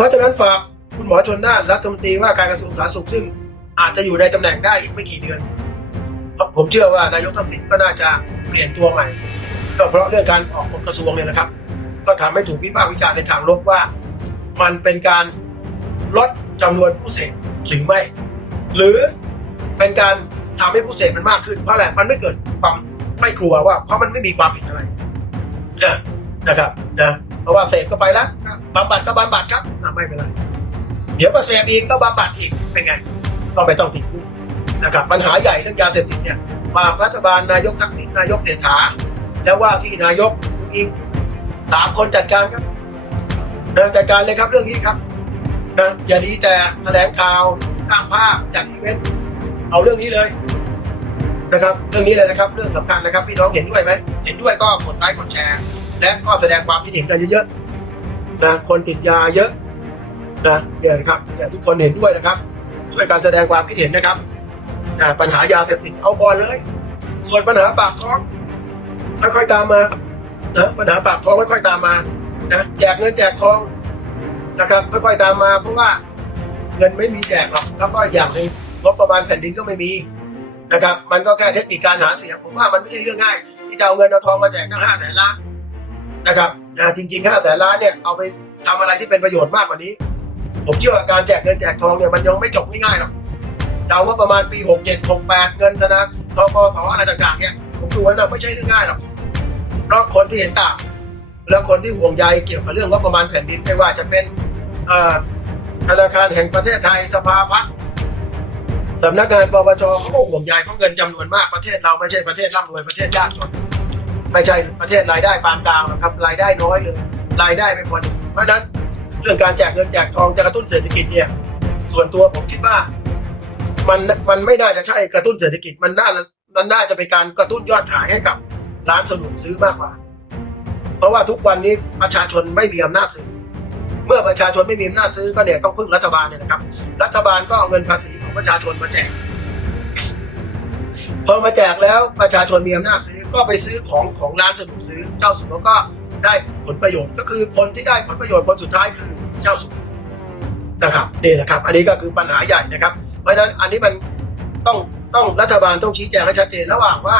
เพราะฉะนั้นฝากคุณหมอชนน่านรัฐมนตรีว่าการกระทรวงสาธารณสุขซึ่งอาจจะอยู่ในตำแหน่งได้อีกไม่กี่เดือนเพราะผมเชื่อว่านายกทักษิณก็น่าจะเปลี่ยนตัวใหม่ ก็เพราะเรื่องการออกกฎกระทรวงเนี่ยนะครับ ก็ทำให้ถูกวิพากษ์วิจารณ์ในทางลบว่า มันเป็นการลดจำนวนผู้เสพหรือไม่ หรือเป็นการทำให้ผู้เสพมันมากขึ้นเพราะอะไรมันไม่เกิดความไม่กลัวว่าเพราะมันไม่มีความผิดอะไรนะนะครับนะ เพราะว่าเสพก็ไปแล้วบำบัดก็บำบัดครับไม่เป็นไรเดี๋ยวก็เสพอีกก็บำบัดอีกเป็นไงก็ไม่ต้องติดคุกนะครับปัญหาใหญ่เรื่องยาเสพติดเนี่ยฝากรัฐบาลนายกทักษิณนายกเศรษฐา แล้วว่าที่นายกอุ๊งอิงสามคนจัดการครับเดินจัดการเลยครับเรื่องนี้ครับนะอย่าดีแต่แถลงข่าวสร้างภาพจัดอีเวนต์เอาเรื่องนี้เลยนะครับ เรื่องนี้เลยนะครับ เรื่องสำคัญนะครับพี่น้องเห็นด้วยไหมเห็นด้วยก็กดไลค์กดแชร์ และก็แสดงความคิดเห็นกันเยอะๆนะคนติดยาเยอะนะเนี่ยนะครับเนี่ยทุกคนเห็นด้วยนะครับ ช่วยการแสดงความคิดเห็นนะครับนะปัญหายาเสพติดเอาก่อนเลย ส่วนปัญหาปากท้องค่อยๆตามมานะปัญหาปากท้องค่อยๆตามมานะแจกเงินแจกทองนะครับค่อยๆตามมาเพราะว่าเงินไม่มีแจกหรอกแล้วก็อย่างหนึ่งงบประมาณแผ่นดินก็ไม่มีนะครับ มันก็แค่เทคนิคการหาเสียงผมว่ามันไม่ใช่เรื่องง่าย ที่จะเอาเงินเอาทองมาแจกตั้งห้าแสนล้าน นะครับนะจริงๆห้าแสนล้านเนี่ยเอาไปทำอะไรที่เป็นประโยชน์มากกว่านี้ ผมเชื่อว่าการแจกเงินแจกทองเนี่ยมันยังไม่จบง่ายๆหรอกจะเอาว่าประมาณปีหกเจ็ดหกแปดเงินธนาทกสอะไรต่างๆเนี่ยผมดูแล้วนะไม่ใช่เรื่องง่ายหรอกเพราะคนที่เห็นต่างและคนที่ห่วงใยเกี่ยวกับเรื่องงบประมาณแผ่นดินไม่ว่าจะเป็นธนาคารแห่งประเทศไทยสภาพัฒน์สำนักงานปปชเขาห่วงใยเพราะเงินจำนวนมากประเทศเราไม่ใช่ประเทศร่ำรวยประเทศยากจน ไม่ใช่ประเทศรายได้ปานกลางหรอกครับรายได้น้อยเลยรายได้ไม่พอจะกินเพราะฉะนั้นเรื่องการแจกเงินแจกทองจะกระตุ้นเศรษฐกิจเนี่ย ส่วนตัวผมคิดว่า มันมันไม่น่าจะใช่กระตุ้นเศรษฐกิจมันน่ามันน่าจะเป็นการกระตุ้นยอดขายให้กับร้านสะดวกซื้อมากกว่า เพราะว่าทุกวันนี้ประชาชนไม่มีอำนาจซื้อเมื่อประชาชนไม่มีอำนาจซื้อก็เนี่ยต้องพึ่งรัฐบาลเนี่ยนะครับ รัฐบาลก็เอาเงินภาษีของประชาชนมาแจกพอมาแจกแล้วประชาชนมีอำนาจซื้อ ก็ไปซื้อของของร้านสะดวกซื้อเจ้าสัวก็ได้ผลประโยชน์ก็คือคนที่ได้ผลประโยชน์คนสุดท้ายคือเจ้าสัวนะครับนี่นะครับ อันนี้ก็คือปัญหาใหญ่นะครับ เพราะฉะนั้นอันนี้มันต้องต้องรัฐบาลต้องชี้แจงให้ชัดเจนระหว่างว่า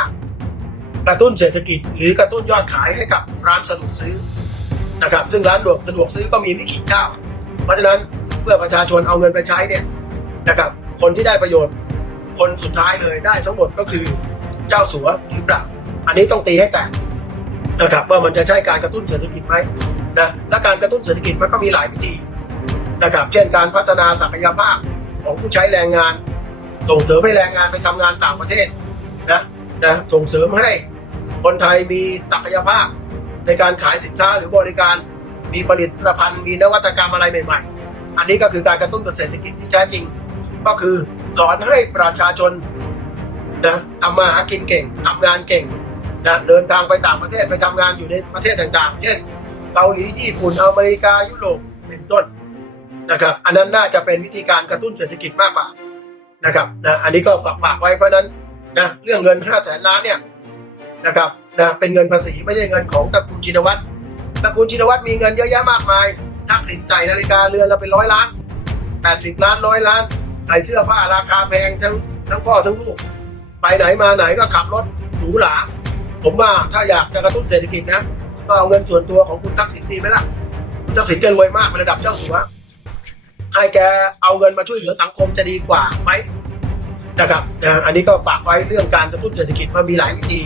กระตุ้นเศรษฐกิจ หรือกระตุ้นยอดขายให้กับร้านสะดวกซื้อนะครับ ซึ่งร้านสะดวกซื้อก็มีไม่กี่เจ้า เพราะฉะนั้นเพื่อประชาชนเอาเงินไปใช้เนี่ยนะครับ คนที่ได้ประโยชน์ คนสุดท้ายเลยได้ทั้งหมดก็คือเจ้าสัวหรือเปล่า อันนี้ต้องตีให้แตกนะครับว่ามันจะใช่การกระตุ้นเศรษฐกิจไหมนะและการกระตุ้นเศรษฐกิจมันก็มีหลายวิธีนะครับเช่นการพัฒนาศักยภาพของผู้ใช้แรงงาน ส่งเสริมให้แรงงานไปทำงานต่างประเทศนะนะส่งเสริมให้คนไทยมีศักยภาพในการขายสินค้าหรือบริการมีผลิตภัณฑ์มีนวัตกรรมอะไรใหม่ ๆ อันนี้ก็คือการกระตุ้นเศรษฐกิจที่แท้จริง ก็คือสอนให้ประชาชนนะทำมาหากินเก่งทำงานเก่ง นะเดินทางไปต่างประเทศไปทำงานอยู่ในประเทศต่างๆ เช่นเกาหลีญี่ปุ่นอเมริกายุโรปเป็นต้นนะครับ อันนั้นน่าจะเป็นวิธีการกระตุ้นเศรษฐกิจมากกว่านะครับนะอันนี้ก็ฝากฝากไว้เพราะนั้นนะเรื่องเงิน5แสนล้านเนี่ยนะครับนะเป็นเงินภาษีไม่ใช่เงินของตระกูลชินวัตรตระกูลชินวัตรมีเงินเยอะแยะมากมายทักสินใส่นาฬิกาเรือนละเป็นร้อยล้าน 80 ล้านร้อยล้าน ใส่เสื้อผ้าราคาแพงทั้งทั้งพ่อทั้งลูก ไปไหนมาไหนก็ขับรถหรูหรา ผมว่าถ้าอยากจะกระตุ้นเศรษฐกิจนะก็เอาเงินส่วนตัวของคุณทักษิณดีไหมล่ะคุณทักษิณแกรวยมากเป็นระดับเจ้าสัวให้แกเอาเงินมาช่วยเหลือสังคมจะดีกว่าไหมนะครับนะอันนี้ก็ฝากไว้เรื่องการกระตุ้นเศรษฐกิจมันมีหลายวิธี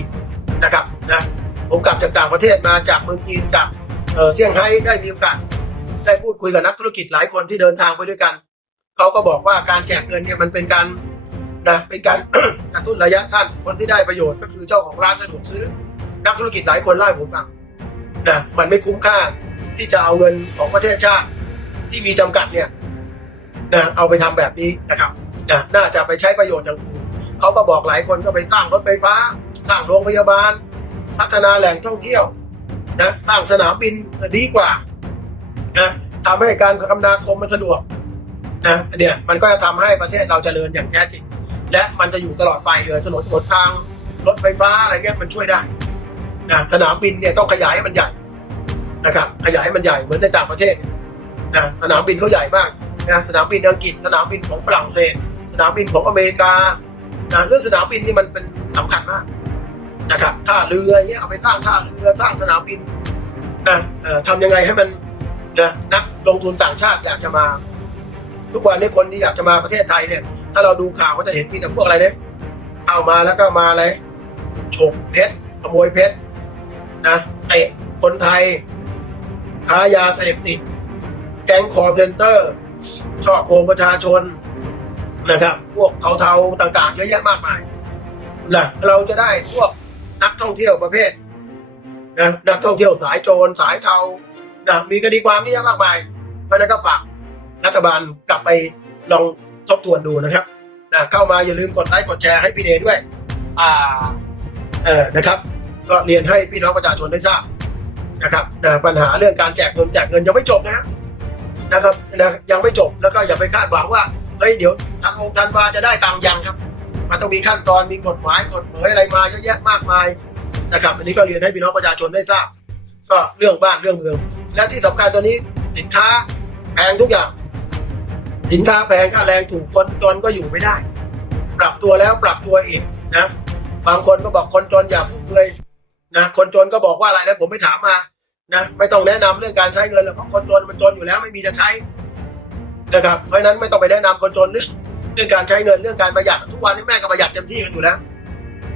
นะครับนะผมกลับจากต่างประเทศมาจากเมืองจีนจากเอ่อเซี่ยงไฮ้ได้มีโอกาสได้พูดคุยกับนักธุรกิจหลายคนที่เดินทางไปด้วยกันเขาก็บอกว่าการแจกเงินเนี่ยมันเป็นการ นะเป็นการ กระตุ้นระยะสั้นคนที่ได้ประโยชน์ก็คือเจ้าของร้านสะดวกซื้อ นักธุรกิจหลายคนเล่ผมฟังนะมันไม่คุ้มค่าที่จะเอาเงินของประเทศชาติ ที่มีจำกัดเนี่ยนะเอาไปทำแบบนี้นะครับนะน่าจะไปใช้ประโยชน์อย่างอื่นเขาก็บอกหลายคนก็ไปสร้างรถไฟฟ้า สร้างโรงพยาบาล พัฒนาแหล่งท่องเที่ยวนะสร้างสนามบินดีกว่านะทำให้การคมนาคมมันสะดวกนะเนี่ยมันก็จะทำให้ประเทศเราเจริญอย่างแท้จริง และมันจะอยู่ตลอดไปเลยถนนหนทางรถไฟฟ้าอะไรเงี้ยมันช่วยได้นะสนามบินเนี่ยต้องขยายให้มันใหญ่นะครับขยายให้มันใหญ่เหมือนในต่างประเทศนะสนามบินเขาใหญ่มากนะสนามบินอังกฤษสนามบินของฝรั่งเศส สนามบินของอเมริกานะเรื่องสนามบินนี่มันเป็นสำคัญมากนะครับท่าเรือเงี้ยเอาไปสร้างท่าเรือสร้างสนามบินนะเออทำยังไงให้มันนะนักลงทุนต่างชาติอยากจะมา ทุกวันนี้คนที่อยากจะมาประเทศไทยเนี่ย ถ้าเราดูข่าวก็จะเห็นมีแต่พวกอะไรเนี่ยเข้ามาแล้วก็มาอะไรฉกเพชรขโมยเพชรนะเตะคนไทยค้ายาเสพติด แก๊งคอร์เซนเตอร์ช่อโกงประชาชนนะครับ พวกเทาๆต่างๆ เยอะแยะมากมายนะเราจะได้พวกนักท่องเที่ยวประเภทนะนักท่องเที่ยวสายโจรสายเทานะมีคดีความเยอะแยะมากมายเพราะนั้นก็ฝาก รัฐบาลกลับไปลองทบทวนดูนะครับนะเข้ามาอย่าลืมกดไลค์กดแชร์ให้พี่เดย์ด้วย อ่าเออนะครับ ก็เรียนให้พี่น้องประชาชนได้ทราบนะครับนะปัญหาเรื่องการแจกเงินแจกเงินยังไม่จบนะนะครับนะยังไม่จบแล้วก็อย่าไปคาดหวังว่าเฮ้ยเดี๋ยวทันองทันวาจะได้ตังยังครับ มันต้องมีขั้นตอนมีกฎหมายกฎหมายอะไรมาเยอะแยะมากมายนะครับ อันนี้ก็เรียนให้พี่น้องประชาชนได้ทราบ ก็เรื่องบ้านเรื่องเมือง และที่สำคัญตัวนี้สินค้าแพงทุกอย่าง สินค้าแพงค่าแรงถูกคนจนก็อยู่ไม่ได้ ปรับตัวแล้วปรับตัวอีกนะบางคนก็บอกคนจนอย่าฟุ่มเฟือยนะคนจนก็บอกว่าอะไรนะผมไม่ถามมานะไม่ต้องแนะนำเรื่องการใช้เงินหรอกเพราะคนจนมันจนอยู่แล้วไม่มีจะใช้นะครับเพราะฉะนั้นไม่ต้องไปแนะนำคนจนเรื่องเรื่องการใช้เงินเรื่องการประหยัดทุกวันนี้แม่ก็ประหยัดเต็มที่กันอยู่แล้ว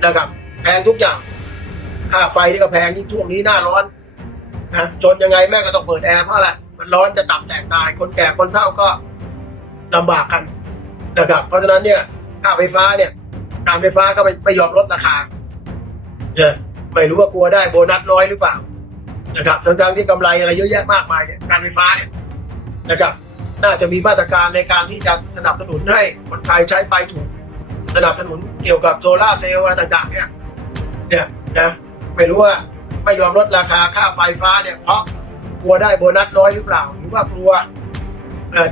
นะครับ แพงทุกอย่างค่าไฟนี่ก็แพงยิ่งช่วงนี้หน้าร้อนนะจนยังไงแม่ก็ต้องเปิดแอร์เพราะอะไรมันร้อนจะตับแตกตาย คนแก่คนเฒ่าก็ ลำบากกันนะครับ เพราะฉะนั้นเนี่ยค่าไฟฟ้าเนี่ย การไฟฟ้าก็ไม่ไม่ยอมลดราคาเนี่ยไม่รู้ว่ากลัวได้โบนัสน้อยหรือเปล่านะครับทั้งๆที่กำไรอะไรเยอะแยะมากมายเนี่ยการไฟฟ้าเนี่ยนะครับ น่าจะมีมาตรการในการที่จะสนับสนุนให้คนไทยใช้ไฟถูก สนับสนุนเกี่ยวกับโซลาเซลล์อะไรต่างๆ เนี่ย เนี่ยนะไม่รู้ว่าไม่ยอมลดราคาค่าไฟฟ้าเนี่ยเพราะกลัวได้โบนัสน้อยหรือเปล่า หรือว่ากลัว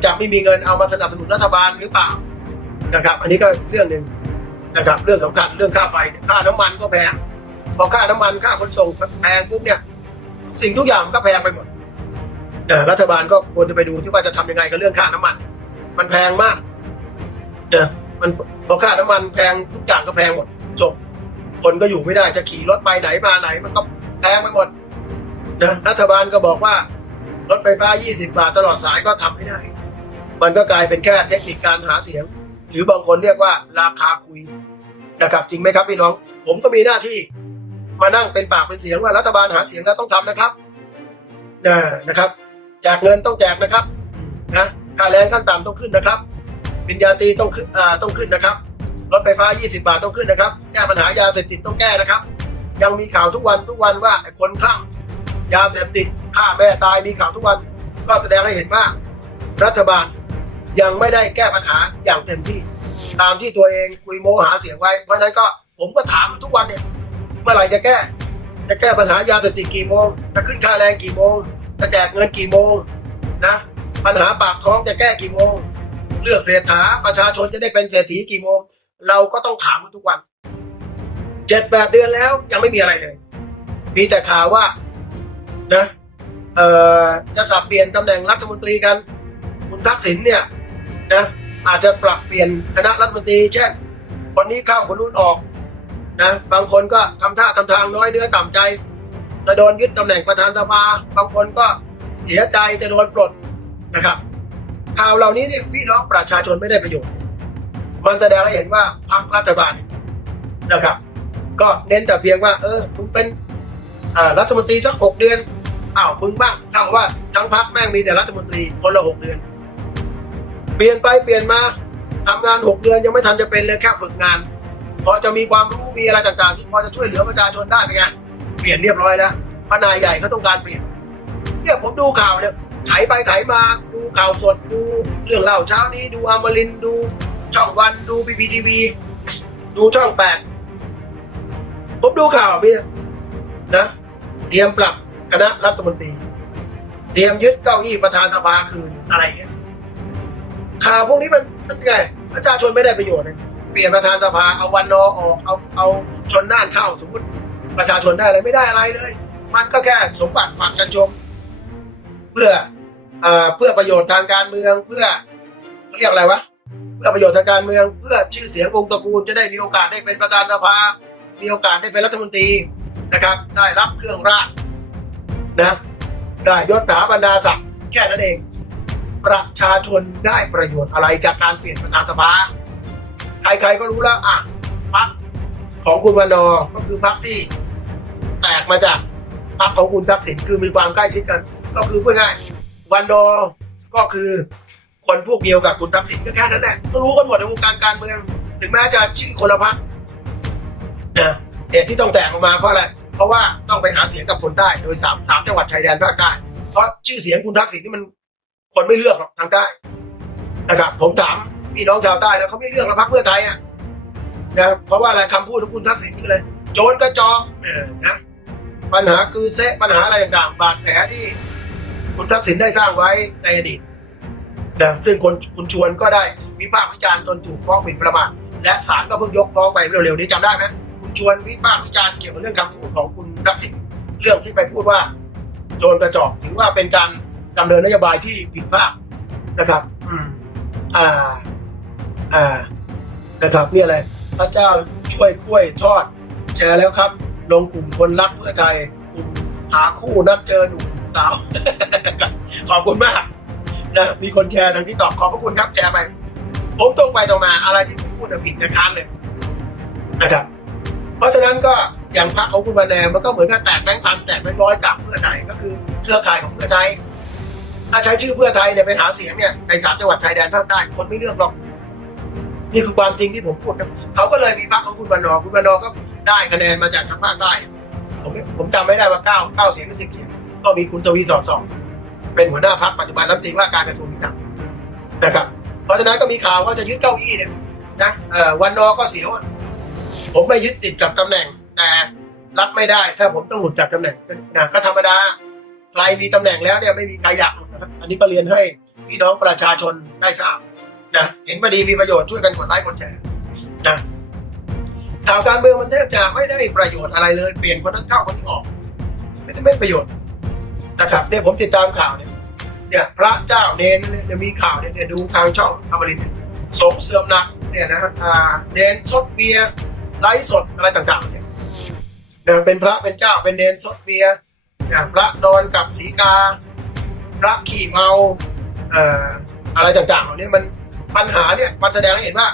จะไม่มีเงินเอามาสนับสนุนรัฐบาลหรือเปล่านะครับ อันนี้ก็เรื่องหนึ่งนะครับ เรื่องสำคัญเรื่องค่าไฟค่าน้ำมันก็แพงพอค่าน้ำมันค่าขนส่งแพงปุ๊บเนี่ย สิ่งทุกอย่างก็แพงไปหมดนะรัฐบาลก็ควรจะไปดูที่ว่าจะทำยังไงกับเรื่องค่าน้ำมัน มันแพงมากนะมันพอค่าน้ำมันแพงทุกอย่างก็แพงหมดจบคนก็อยู่ไม่ได้จะขี่รถไปไหนมาไหน มันก็แพงไปหมดนะรัฐบาลก็บอกว่า รถไฟฟ้า 20 บาทตลอดสายก็ทำไม่ได้ มันก็กลายเป็นแค่เทคนิคการหาเสียง หรือบางคนเรียกว่าราคาคุยนะครับจริงไหมครับพี่น้อง ผมก็มีหน้าที่ มานั่งเป็นปากเป็นเสียงว่ารัฐบาลหาเสียงแล้วต้องทำนะครับนะนะครับแจกเงินต้องแจกนะครับนะค่าแรงขั้นต่ำต้องขึ้นนะครับปริญญาตรีต้องขึ้นอ่าต้องขึ้นนะครับรถไฟฟ้า 20 บาทต้องขึ้นนะครับ แก้ปัญหายาเสพติดต้องแก้นะครับ ยังมีข่าวทุกวันทุกวันว่าไอ้คนคลั่งยาเสพติด ฆ่าแม่ตายมีข่าวทุกวัน ก็แสดงให้เห็นว่า รัฐบาลยังไม่ได้แก้ปัญหาอย่างเต็มที่ ตามที่ตัวเองคุยโมหาเสียงไว้ เพราะฉะนั้นก็ผมก็ถามทุกวันเนี่ยเมื่อไหร่จะแก้ จะแก้ปัญหายาเสพติดกี่โมง จะขึ้นค่าแรงกี่โมง จะแจกเงินกี่โมงนะปัญหาปากท้องจะแก้กี่โมง เลือกเศรษฐาประชาชนจะได้เป็นเศรษฐีกี่โมง เราก็ต้องถามทุกวันเจ็ดแปดเดือนแล้วยังไม่มีอะไรเลย มีแต่ข่าวว่านะ เอ่อจะสับเปลี่ยนตำแหน่งรัฐมนตรีกัน คุณทักษิณเนี่ยนะอาจจะปรับเปลี่ยนคณะรัฐมนตรี เช่น คนนี้เข้าคนนู้นออกนะบางคนก็ทำท่าทำทางน้อยเนื้อต่ำใจ จะโดนยึดตำแหน่งประธานสภาบางคนก็เสียใจจะโดนปลดนะครับข่าวเหล่านี้เนี่ยพี่น้องประชาชนไม่ได้ประโยชน์ มันแสดงให้เห็นว่าพรรครัฐบาลนะครับ ก็เน้นแต่เพียงว่า เออมึงเป็นรัฐมนตรีสักหกเดือน อ้าวมึงบ้างถ้าว่าทั้งพรรคแม่งมีแต่รัฐมนตรีคนละหกเดือน เปลี่ยนไปเปลี่ยนมาทำงานหกเดือนยังไม่ทันจะเป็นเลยแค่ฝึกงาน พอจะมีความรู้มีอะไรต่างๆ ที่พอจะช่วยเหลือประชาชนได้เป็นไงเปลี่ยนเรียบร้อยแล้วพนายใหญ่เขาต้องการเปลี่ยนเนี่ยผมดูข่าวเนี่ยไถไปไถมาดูข่าวสดดูเรื่องเล่าเช้านี้ดูอมรินดูช่องวันดูพีพีทีวีดูช่องแปดผมดูข่าวพี่นะ เตรียมปรับ คณะรัฐมนตรี เตรียมยึดเก้าอี้ประธานสภาคืนอะไรเงี้ยข่าวพวกนี้มันมันไงประชาชนไม่ได้ประโยชน์เลยเปลี่ยนประธานสภาเอาวันนอออกเอาเอาชนน่านเข้าสมมติประชาชนได้อะไรไม่ได้อะไรเลย มันก็แค่สมบัติฝากกันชม เพื่ออเพื่อประโยชน์ทางการเมืองเพื่อเขาเรียกอะไรวะเพื่อประโยชน์ทางการเมือง เพื่อชื่อเสียงองค์ตระกูลจะได้มีโอกาสได้เป็นประธานสภา มีโอกาสได้เป็นรัฐมนตรีนะครับ ได้รับเครื่องราช นะได้ยศถาบรรดาศักดิ์แค่นั้นเอง ประชาชนได้ประโยชน์อะไรจากการเปลี่ยนประธานสภาใครๆก็รู้แล้วอะพักของคุณวันนอก็คือพักที่แตกมาจากพักของคุณทักษิณคือมีความใกล้ชิดกัน ก็คือพูดง่ายวันนอก็คือคนพวกเดียวกับคุณทักษิณก็แค่นั้นแหละก็รู้กันหมดในวงการการเมือง ถึงแม้จะชื่อคนละพักนะเหตุที่ต้องแตกออกมาเพราะอะไร เพราะว่าต้องไปหาเสียงกับคนใต้โดยสามสามจังหวัดชายแดนภาคใต้เพราะชื่อเสียงคุณทักษิณนี่มันคนไม่เลือกหรอกทางใต้นะครับ ผมถามพี่น้องชาวใต้แล้วเขาไม่เลือกแล้วพักเพื่อไทยอะนะเพราะว่าอะไรคำพูดของคุณทักษิณคืออะไรโจรกระจอกนะปัญหาคือเซะปัญหาอะไรต่างๆบาดแผลที่คุณทักษิณได้สร้างไว้ในอดีตนะซึ่งคนคุณชวนก็ได้วิพากษ์วิจารณ์ตนถูกฟ้องหมิ่นประมาทและศาลก็เพิ่งยกฟ้องไปเร็วๆนี้จำได้ไหม ชวนวิพากษ์วิจารณ์เกี่ยวกับเรื่องคำพูดของคุณทักษิณเรื่องที่ไปพูดว่า โจรกระจอกถือว่าเป็นการดำเนินนโยบายที่ผิดพลาดนะครับ อืม อ่า อ่า นะครับนี่อะไรพระเจ้าช่วยกล้วยทอด แชร์แล้วครับ ลงกลุ่มคนรักเพื่อไทยกลุ่มหาคู่นัดเจอหนุ่มสาว ขอบคุณมากนะมีคนแชร์ทางที่ตอบขอบพระคุณครับแชร์ไปผมตรงไปตรงมาอะไรที่ผมพูดน่ะผิดนะค้านเลยนะครับ เพราะฉะนั้นก็อย่างพรรคของคุณวันแนมันก็เหมือนกับแตกแบงค์พันแตกแบงค์ร้อยจากเพื่อไทยก็คือเครือข่ายของเพื่อไทย ถ้าใช้ชื่อเพื่อไทยเนี่ยไปหาเสียงเนี่ยในสามจังหวัดชายแดนภาคใต้คนไม่เลือกหรอกนี่คือความจริงที่ผมพูดครับเขาก็เลยมีพรรคของคุณวันนอคุณวันนอก็ได้คะแนนมาจากทางภาคใต้ ผมผมจำไม่ได้ว่าเก้าเก้าเสียงหรือสิบเสียงก็มีคุณทวีสอดส่องเป็นหัวหน้าพรรคปัจจุบันรัฐมนตรีว่าการกระทรวงยุติธรรมนะครับ เพราะฉะนั้นก็มีข่าวว่าจะยึดเก้าอี้เนี่ยนะเออวันนอก็เสียว ผมไม่ยึดติดกับตำแหน่ง แต่รับไม่ได้ ถ้าผมต้องหลุดจากตำแหน่งนะก็ธรรมดาใครมีตำแหน่งแล้วเนี่ยไม่มีใครอยากหลุดนะครับอันนี้ก็เรียนให้พี่น้องประชาชนได้ทราบนะเห็นพอดีมีประโยชน์ช่วยกันกดไลค์กดแชร์นะข่าวการเมืองมันแทบจะไม่ได้ประโยชน์อะไรเลย เปลี่ยนคนนั้นเข้าคนนี้ออกไม่ได้ไม่ประโยชน์นะครับเนี่ยผมติดตามข่าวเนี่ยเนี่ยพระเจ้าเนนเนี่ยมีข่าวเนี่ยดูทางช่องอมรินทร์สงเสื่อมหนักเนี่ยนะอ่าเนนสดเบียร์ ไลฟ์สดอะไรต่างๆเนี่ยนะเป็นพระเป็นเจ้าเป็นเนนสดเบียร์นะพระนอนกับสีกา พระขี่เมาเอ่ออะไรต่างๆเหล่านี้มันปัญหาเนี่ยมันแสดงให้เห็นว่า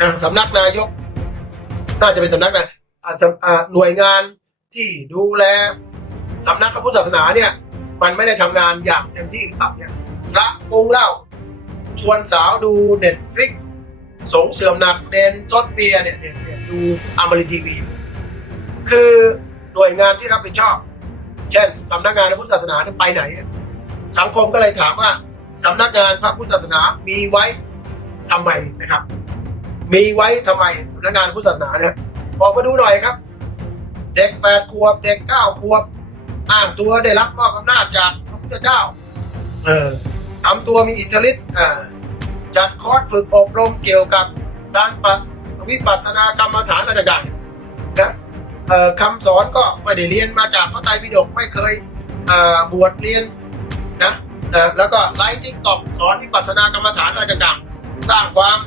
นะสำนักนายก น่าจะเป็นสำนักนะอ่าสำอ่าหน่วยงานที่ดูแลสำนักพระพุทธศาสนาเนี่ย มันไม่ได้ทำงานอย่างเต็มที่หรือเปล่าเนี่ยพระองค์เล่าชวนสาวดูเน็ตฟิก สงเสื่อมหนักเน้นซดเบียร์เนี่ยเนี่ยเนี่ยดูอมรินทีวี คือหน่วยงานที่รับผิดชอบ เช่นสำนักงานพระพุทธศาสนาไปไหน สังคมก็เลยถามว่าสำนักงานพระพุทธศาสนามีไว้ทำไมนะครับ มีไว้ทำไมสำนักงานพุทธศาสนาเนี่ยออกมาดูหน่อยครับ เด็กแปดขวบเด็กเก้าขวบอ้างตัวได้รับมอบอำนาจจากพระพุทธเจ้า เออทำตัวมีอิทธิฤทธิ์อ่า จัดคอร์สฝึกอบรมเกี่ยวกับการปฏวิปัสสนากรรมฐานอะไรต่างๆนะคำสอนก็ไม่ได้เรียนมาจากพระไตรปิฎกไม่เคยบวชเรียนนะนะแล้วก็ไลฟ์ทิกตอกสอนวิปัสสนากรรมฐานอะไรต่างๆสร้างความ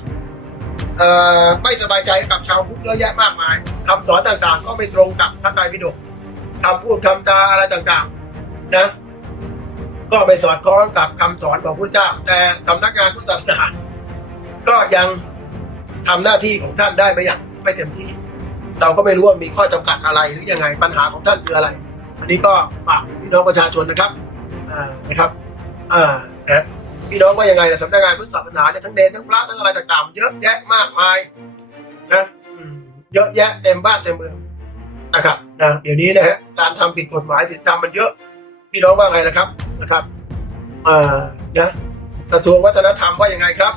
ไม่สบายใจกับชาวพุทธเยอะแยะมากมายคำสอนต่างๆ ก็ไม่ตรงกับพระไตรปิฎกคำพูดคำจาอะไรต่างๆ นะ ก็ไปสอดคล้องกับคำสอนของพระเจ้า แต่สำนักงานพุทธศาสนาก็ยังทำหน้าที่ของท่านได้ไม่อย่างไม่เต็มที่ เราก็ไม่รู้ว่ามีข้อจำกัดอะไรหรือยังไงปัญหาของท่านคืออะไร อันนี้ก็ฝากพี่น้องประชาชนนะครับนะครับอ่านะพี่น้องว่ายังไงนะสำนักงานพุทธศาสนาเนี่ยทั้งเดนทั้งพระทั้งอะไรต่างๆเยอะแยะมากมายนะเยอะแยะเต็มบ้านเต็มเมืองนะครับนะเดี๋ยวนี้นะฮะการทำผิดกฎหมายศีลธรรมมันเยอะ พี่น้องว่าไงนะครับนะครับอ่านะกระทรวงวัฒนธรรมว่ายังไงครับ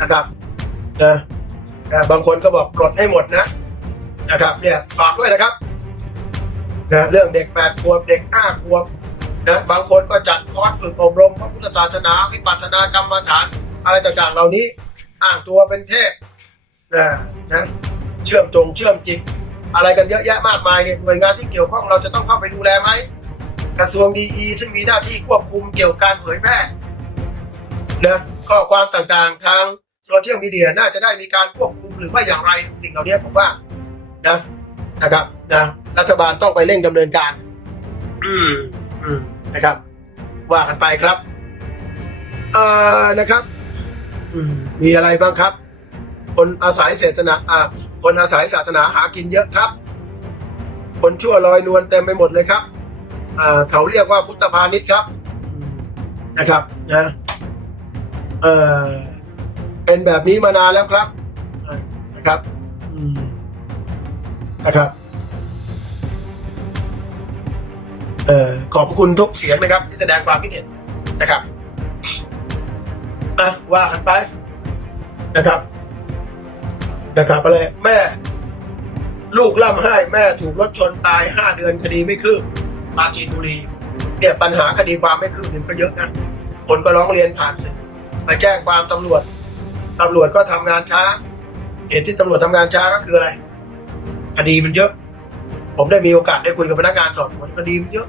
นะครับนะนะบางคนก็บอกปลดให้หมดนะนะครับ เนี่ยฝากด้วยนะครับนะเรื่องเด็กแปดขวบเด็กห้าขวบนะบางคนก็จัดคอร์สฝึกอบรมพระพุทธศาสนาวิปัสสนากรรมฐาน อะไรต่างๆเหล่านี้อ้างตัวเป็นเทพนะนะเชื่อมจงเชื่อมจิตอะไรกันเยอะแยะมากมายเนี่ยหน่วยงานที่เกี่ยวข้องเราจะต้องเข้าไปดูแลไหม กระทรวงดีอีซึ่งมีหน้าที่ควบคุมเกี่ยวกับการเผยแพร่นะข้อความต่างๆ ทางโซเชียลมีเดียน่าจะได้มีการควบคุมหรือว่าอย่างไรสิ่งเหล่านี้ผมว่านะนะครับนะรัฐบาลต้องไปเร่งดำเนินการ อืมอืมนะครับ ว่ากันไปครับเอ่อนะครับ อืมมีอะไรบ้างครับ คนอาศัยศาสนาอ่าคนอาศัยศาสนาหากินเยอะครับ คนชั่วลอยนวลเต็มไปหมดเลยครับ เขาเรียกว่าพุทธพาณิชย์ครับอืมนะครับนะเออเป็นแบบนี้มานานแล้วครับอ่านะครับอืมนะครับเอ่อขอบพระคุณทุกเสียงนะครับ ที่แสดงความคิดเห็นนะครับอะว่ากันไปนะครับ นะครับอะไรแม่ ลูกล่ำไห้แม่ถูกรถชนตายห้าเดือนคดีไม่คืบ ปราจีนบุรีเนี่ยปัญหาคดีความไม่คืบหนึ่งก็เยอะนะคนก็ร้องเรียนผ่านสื่อไปแจ้งความตำรวจตำรวจก็ทำงานช้า เหตุที่ตำรวจทำงานช้าก็คืออะไร คดีมันเยอะ ผมได้มีโอกาสได้คุยกับพนักงานสอบสวนคดีมันเยอะ